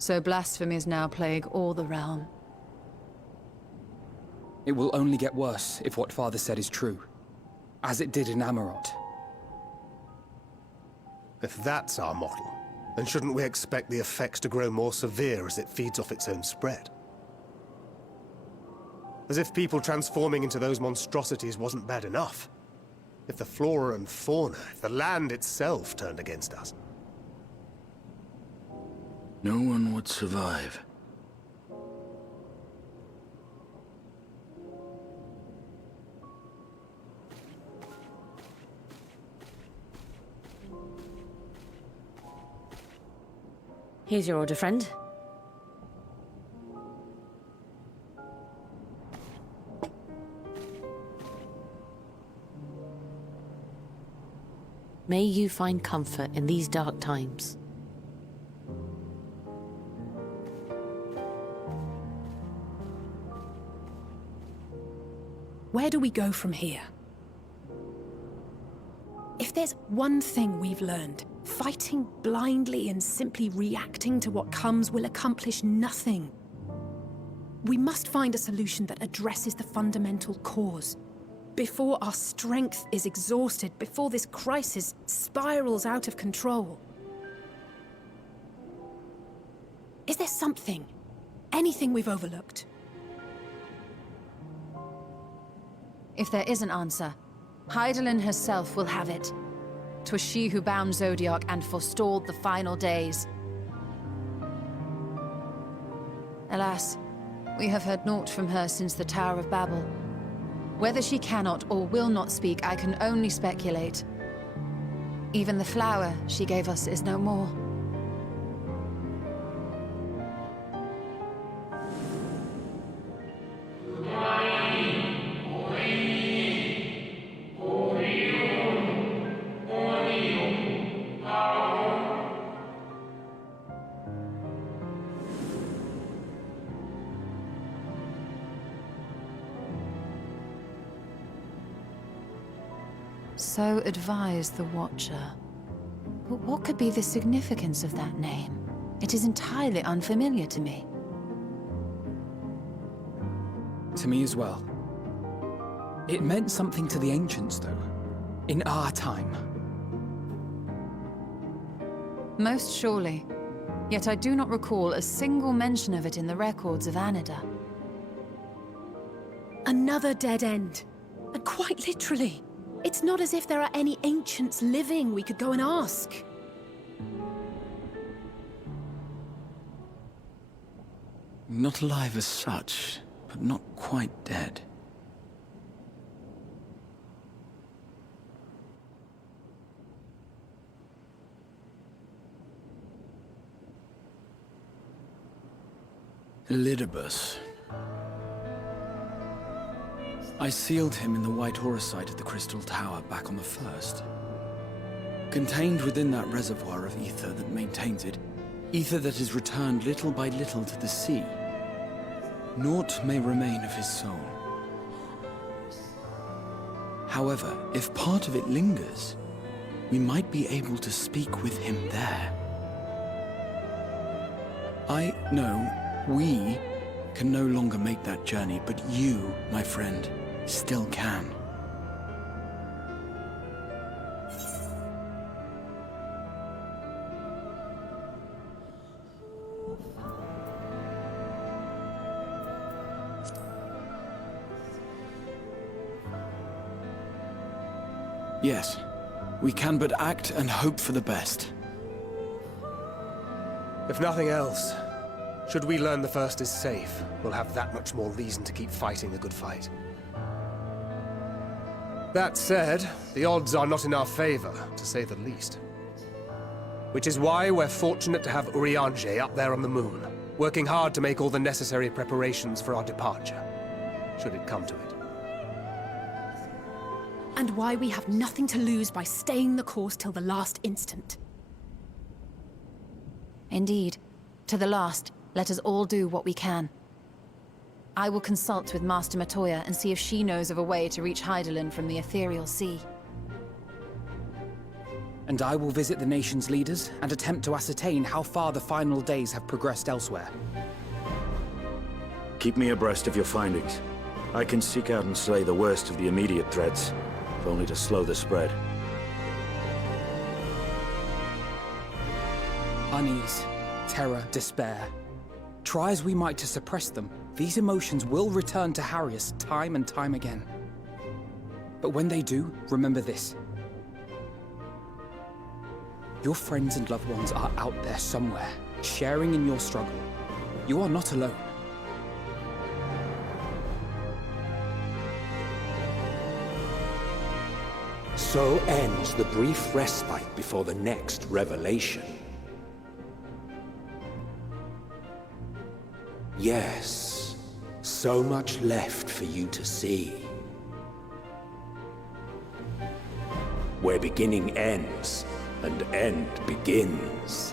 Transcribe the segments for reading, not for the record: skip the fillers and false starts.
So blasphemies now plague all the realm. It will only get worse if what Father said is true, as it did in Amarot. If that's our model, then shouldn't we expect the effects to grow more severe as it feeds off its own spread? As if people transforming into those monstrosities wasn't bad enough. If the flora and fauna, if the land itself turned against us. No one would survive. Here's your order, friend. May you find comfort in these dark times. Where do we go from here? If there's one thing we've learned, fighting blindly and simply reacting to what comes will accomplish nothing. We must find a solution that addresses the fundamental cause. Before our strength is exhausted, before this crisis spirals out of control. Is there something, anything we've overlooked? If there is an answer, Hydaelyn herself will have it. 'Twas she who bound Zodiac and forestalled the final days. Alas, we have heard naught from her since the Tower of Babel. Whether she cannot or will not speak, I can only speculate. Even the flower she gave us is no more. So advised the Watcher. But what could be the significance of that name? It is entirely unfamiliar to me. To me as well. It meant something to the ancients, though. In our time. Most surely. Yet I do not recall a single mention of it in the records of Anida. Another dead end. And quite literally. It's not as if there are any ancients living we could go and ask. Not alive as such, but not quite dead. Elidibus. I sealed him in the White Horusite at the Crystal Tower back on the first. Contained within that reservoir of ether that maintains it, ether that is returned little by little to the sea, naught may remain of his soul. However, if part of it lingers, we might be able to speak with him there. I know we can no longer make that journey, but you, my friend, still can. Yes, we can but act and hope for the best. If nothing else, should we learn the First is safe, we'll have that much more reason to keep fighting the good fight. That said, the odds are not in our favor, to say the least. Which is why we're fortunate to have Urianger up there on the moon, working hard to make all the necessary preparations for our departure, should it come to it. And why we have nothing to lose by staying the course till the last instant. Indeed. To the last, let us all do what we can. I will consult with Master Matoya and see if she knows of a way to reach Hydaelyn from the Ethereal Sea. And I will visit the nation's leaders and attempt to ascertain how far the final days have progressed elsewhere. Keep me abreast of your findings. I can seek out and slay the worst of the immediate threats, if only to slow the spread. Unease, terror, despair. Try as we might to suppress them, these emotions will return to harry us time and time again. But when they do, remember this. Your friends and loved ones are out there somewhere, sharing in your struggle. You are not alone. So ends the brief respite before the next revelation. Yes, so much left for you to see. Where beginning ends, and end begins.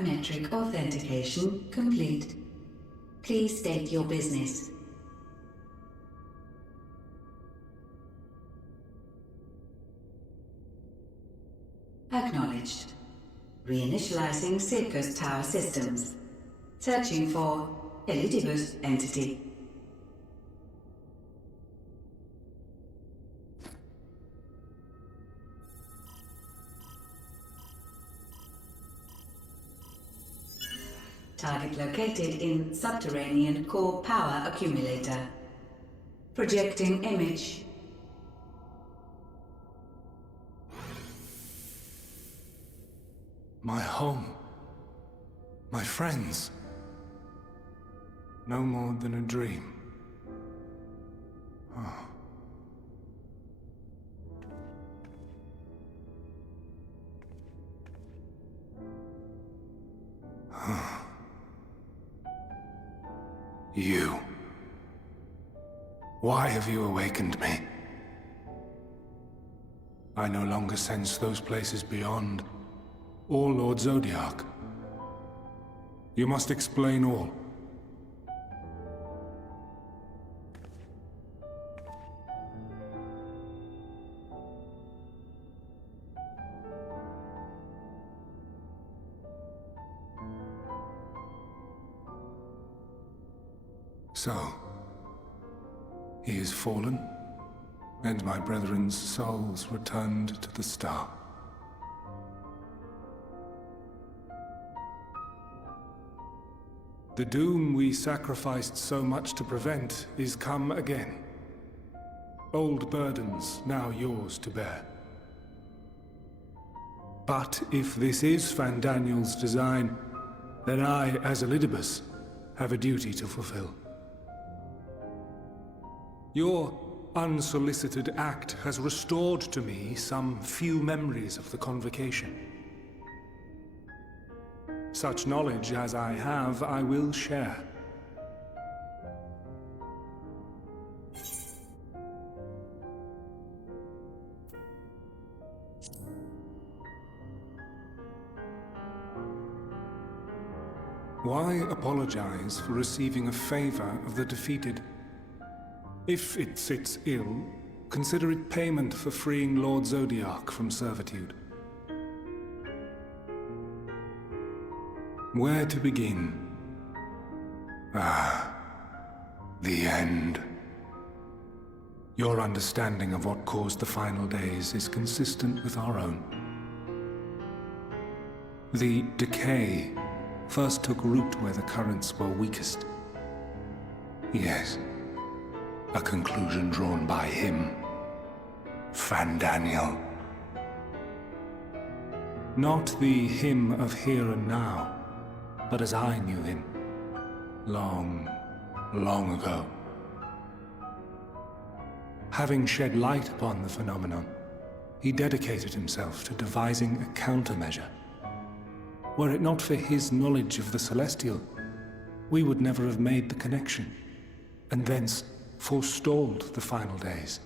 biometric authentication complete. Please state your business. Acknowledged. Reinitializing Circus Tower systems. Searching for Elidibus entity. Target located in subterranean core power accumulator. Projecting image. My home. My friends. No more than a dream. Oh. You. Why have you awakened me? I no longer sense those places beyond, or Lord Zodiac. You must explain all. So, he is fallen, and my brethren's souls returned to the star. The doom we sacrificed so much to prevent is come again. Old burdens now yours to bear. But if this is Fandaniel's design, then I, as Elidibus, have a duty to fulfill. Your unsolicited act has restored to me some few memories of the Convocation. Such knowledge as I have, I will share. Why apologize for receiving a favor of the defeated? If it sits ill, consider it payment for freeing Lord Zodiac from servitude. Where to begin? The end. Your understanding of what caused the final days is consistent with our own. The decay first took root where the currents were weakest. Yes. A conclusion drawn by him, Fandaniel. Not the him of here and now, but as I knew him, long, long ago. Having shed light upon the phenomenon, he dedicated himself to devising a countermeasure. Were it not for his knowledge of the Celestial, we would never have made the connection, and thence forestalled the final days.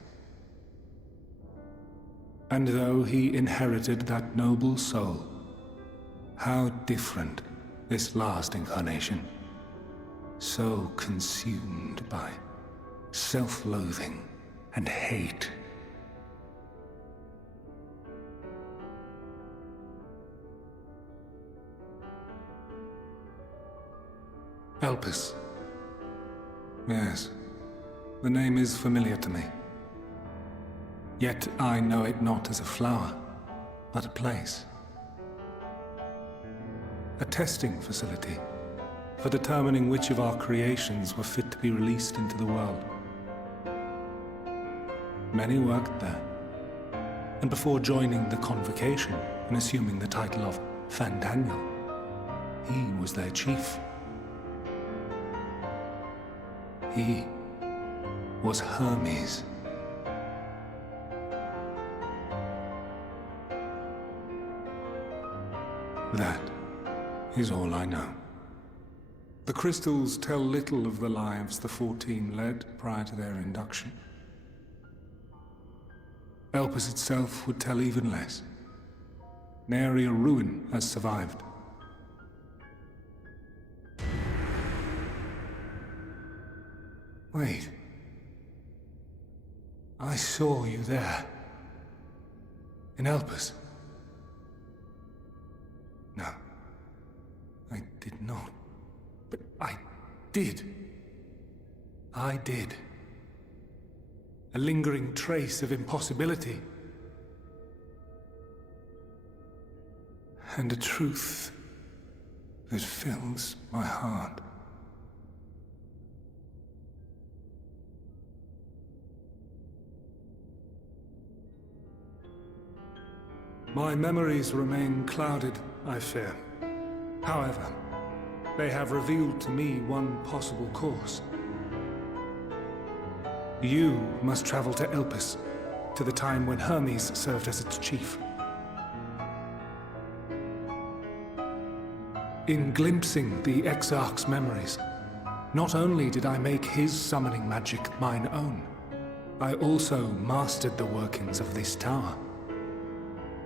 And though he inherited that noble soul, how different this last incarnation, so consumed by self-loathing and hate. Elpis. Yes. The name is familiar to me. Yet I know it not as a flower, but a place. A testing facility for determining which of our creations were fit to be released into the world. Many worked there, and before joining the Convocation and assuming the title of Fandaniel, he was their chief. He was Hermes. That is all I know. The crystals tell little of the lives the 14 led prior to their induction. Elpis itself would tell even less. Nary a ruin has survived. Wait. I saw you there. In Elpis. No. I did not. But I did. I did. A lingering trace of impossibility. And a truth that fills my heart. My memories remain clouded, I fear. However, they have revealed to me one possible course. You must travel to Elpis, to the time when Hermes served as its chief. In glimpsing the Exarch's memories, not only did I make his summoning magic mine own, I also mastered the workings of this tower,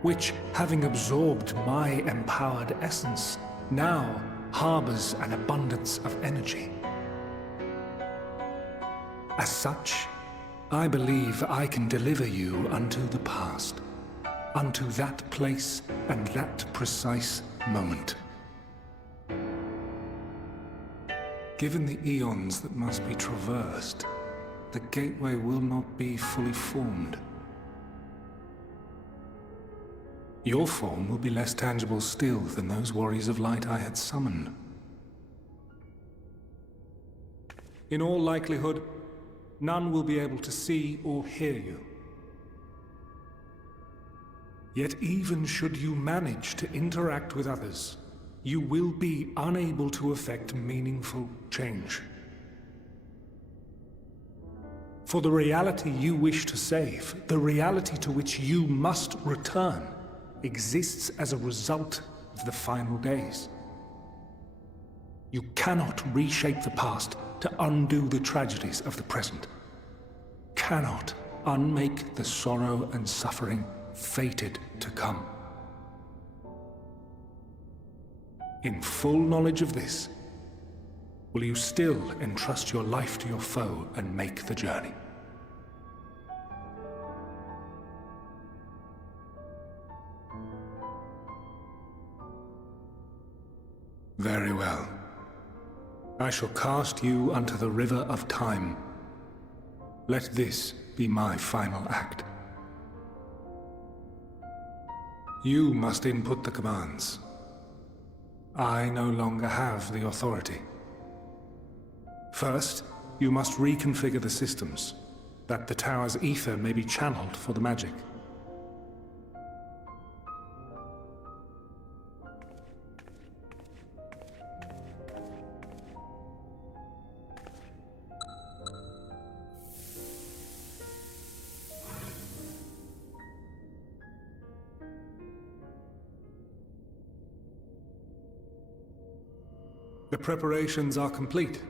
which, having absorbed my empowered essence, now harbors an abundance of energy. As such, I believe I can deliver you unto the past, unto that place and that precise moment. Given the eons that must be traversed, the gateway will not be fully formed. Your form will be less tangible still than those warriors of light I had summoned. In all likelihood, none will be able to see or hear you. Yet even should you manage to interact with others, you will be unable to effect meaningful change. For the reality you wish to save, the reality to which you must return, exists as a result of the final days. You cannot reshape the past to undo the tragedies of the present. Cannot unmake the sorrow and suffering fated to come. In full knowledge of this, will you still entrust your life to your foe and make the journey? Very well. I shall cast you unto the river of time. Let this be my final act. You must input the commands. I no longer have the authority. First, you must reconfigure the systems, that the tower's ether may be channeled for the magic. The preparations are complete.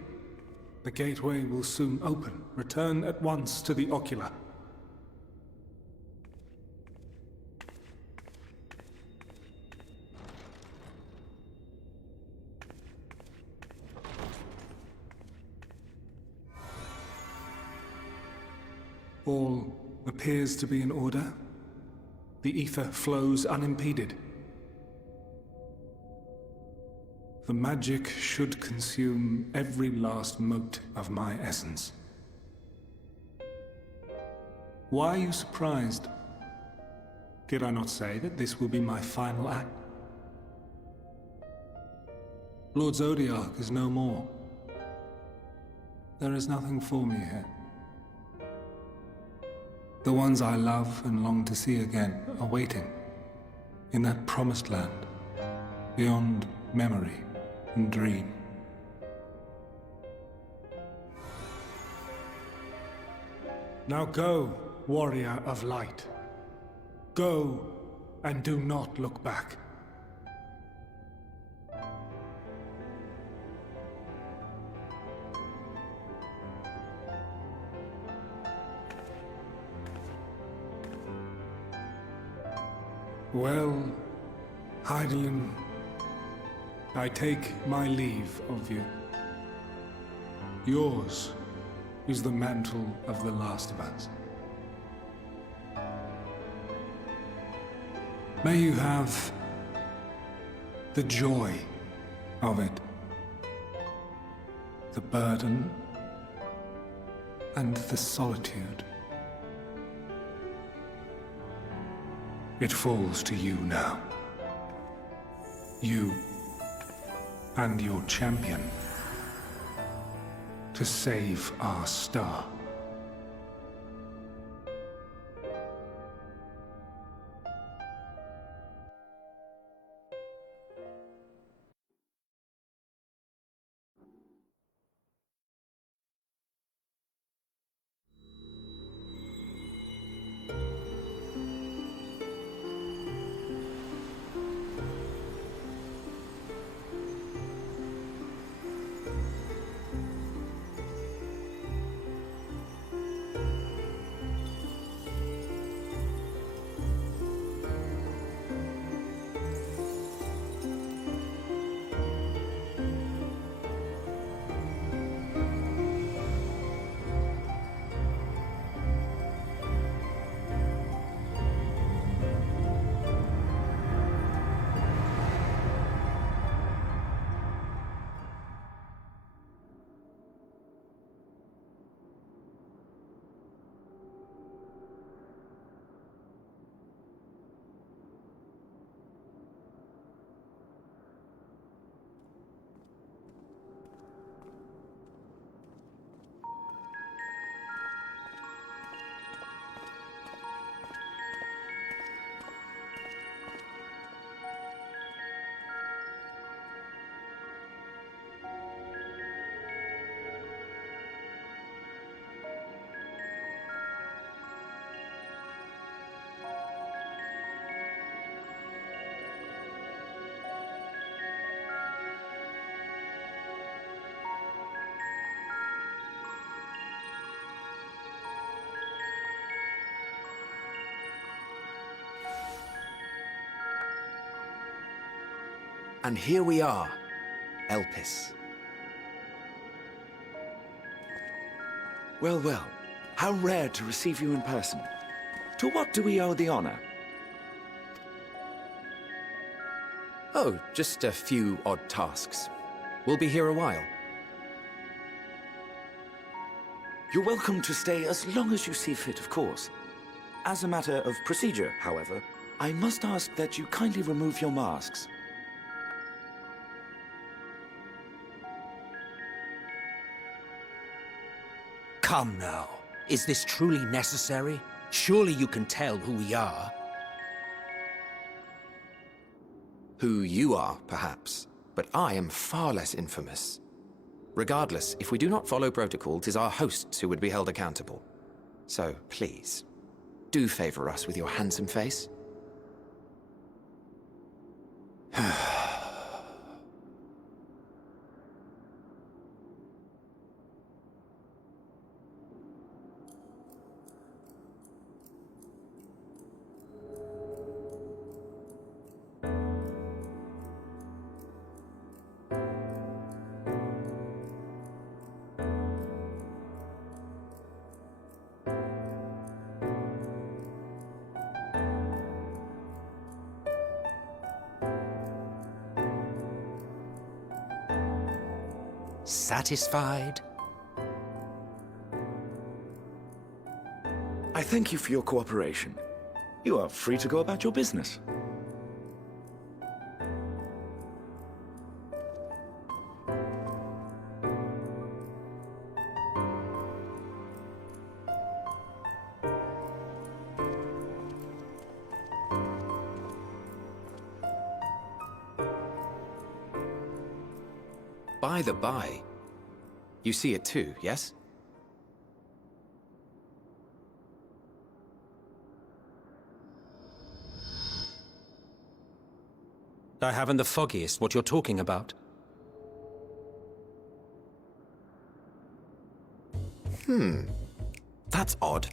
The gateway will soon open. Return at once to the Ocular. All appears to be in order. The ether flows unimpeded. The magic should consume every last mote of my essence. Why are you surprised? Did I not say that this will be my final act? Lord Zodiac is no more. There is nothing for me here. The ones I love and long to see again are waiting, in that promised land, beyond memory and dream. Now go, warrior of light. Go, and do not look back. Well, Heidelin, I take my leave of you. Yours is the mantle of the last of us. May you have the joy of it, the burden and the solitude. It falls to you now. You and your champion to save our star. And here we are, Elpis. Well, well, how rare to receive you in person. To what do we owe the honor? Oh, just a few odd tasks. We'll be here a while. You're welcome to stay as long as you see fit, of course. As a matter of procedure, however, I must ask that you kindly remove your masks. Come now. Is this truly necessary? Surely you can tell who we are. Who you are, perhaps, but I am far less infamous. Regardless, if we do not follow protocol, 'tis our hosts who would be held accountable. So, please, do favor us with your handsome face. Satisfied? I thank you for your cooperation. You are free to go about your business. By the by, you see it too, yes? I haven't the foggiest what you're talking about. That's odd.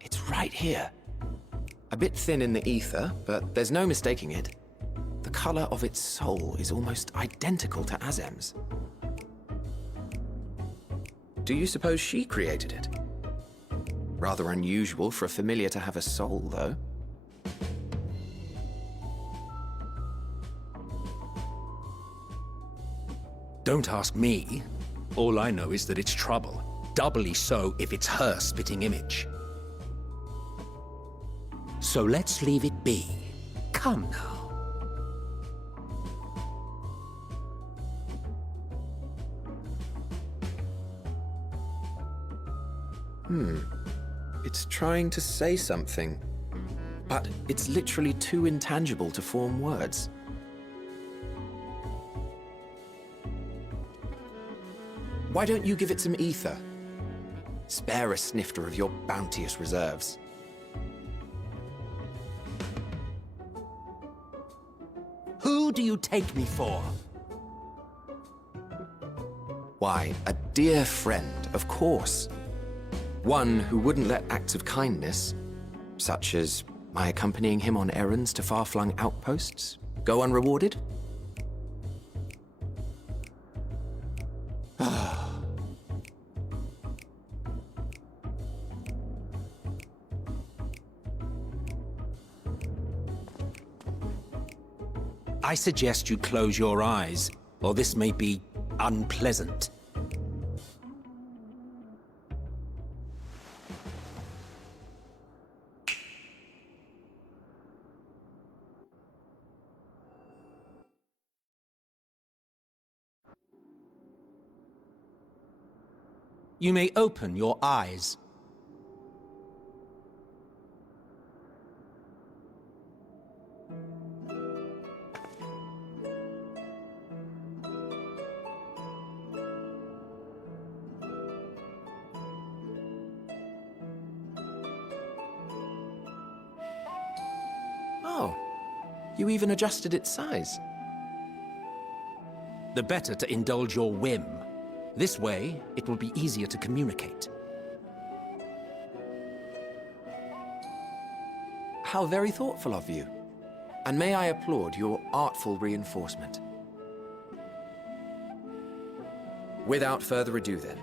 It's right here. A bit thin in the ether, but there's no mistaking it. The color of its soul is almost identical to Azem's. Do you suppose she created it? Rather unusual for a familiar to have a soul, though. Don't ask me. All I know is that it's trouble. Doubly so if it's her spitting image. So let's leave it be. Come now. It's trying to say something, but it's literally too intangible to form words. Why don't you give it some ether? Spare a snifter of your bounteous reserves. Who do you take me for? Why, a dear friend, of course. One who wouldn't let acts of kindness, such as my accompanying him on errands to far-flung outposts, go unrewarded? I suggest you close your eyes, or this may be unpleasant. You may open your eyes. Oh, you even adjusted its size. The better to indulge your whim. This way, it will be easier to communicate. How very thoughtful of you. And may I applaud your artful reinforcement. Without further ado then.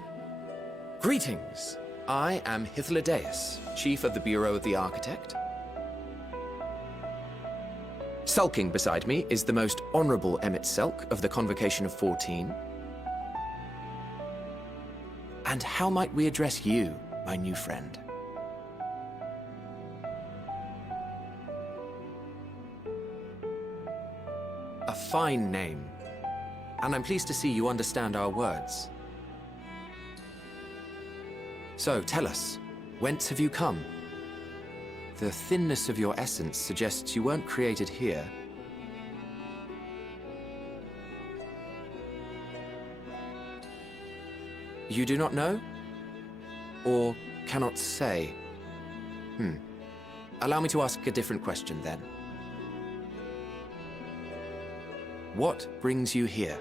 Greetings! I am Hythlodaeus, Chief of the Bureau of the Architect. Sulking beside me is the most honorable Emmet Selk of the Convocation of 14. And how might we address you, my new friend? A fine name, and I'm pleased to see you understand our words. So, tell us, whence have you come? The thinness of your essence suggests you weren't created here. You do not know? Or cannot say? Allow me to ask a different question then. What brings you here?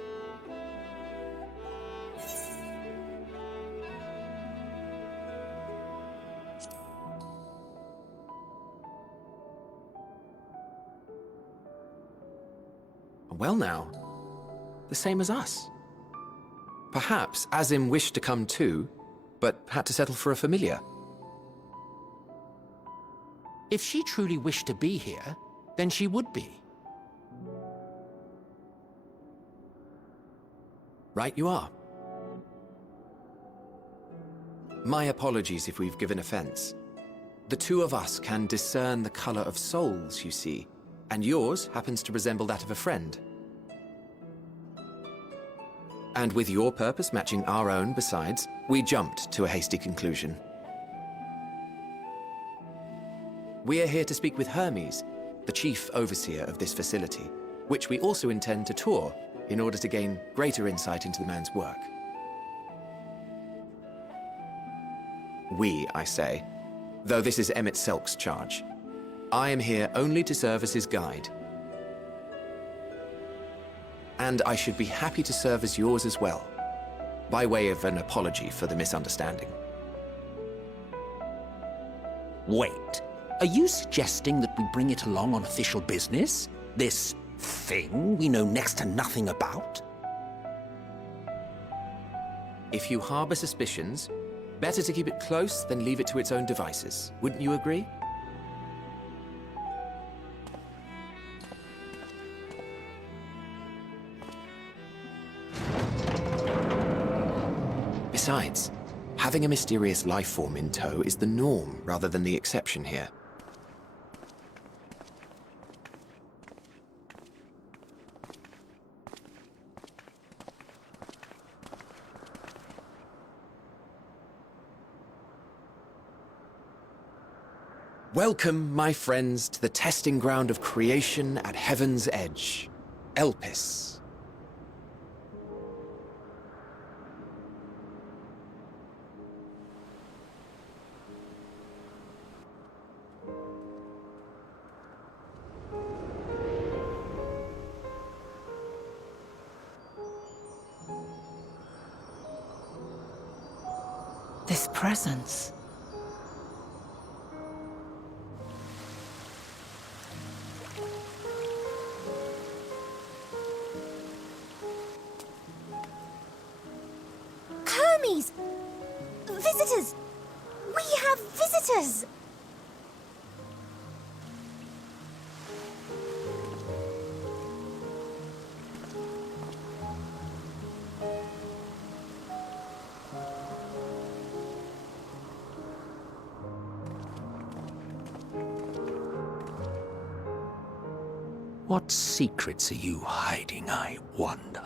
Well now, the same as us. Perhaps Azim wished to come too, but had to settle for a familiar. If she truly wished to be here, then she would be. Right you are. My apologies if we've given offense. The two of us can discern the color of souls, you see, and yours happens to resemble that of a friend. And with your purpose matching our own besides, we jumped to a hasty conclusion. We are here to speak with Hermes, the chief overseer of this facility, which we also intend to tour in order to gain greater insight into the man's work. We, I say, though this is Emmet Selk's charge. I am here only to serve as his guide. And I should be happy to serve as yours as well, by way of an apology for the misunderstanding. Wait, are you suggesting that we bring it along on official business? This thing we know next to nothing about? If you harbor suspicions, better to keep it close than leave it to its own devices. Wouldn't you agree? Besides, having a mysterious life form in tow is the norm rather than the exception here. Welcome, my friends, to the testing ground of creation at Heaven's Edge, Elpis. This presence. Hermes! Visitors! We have visitors! What secrets are you hiding, I wonder?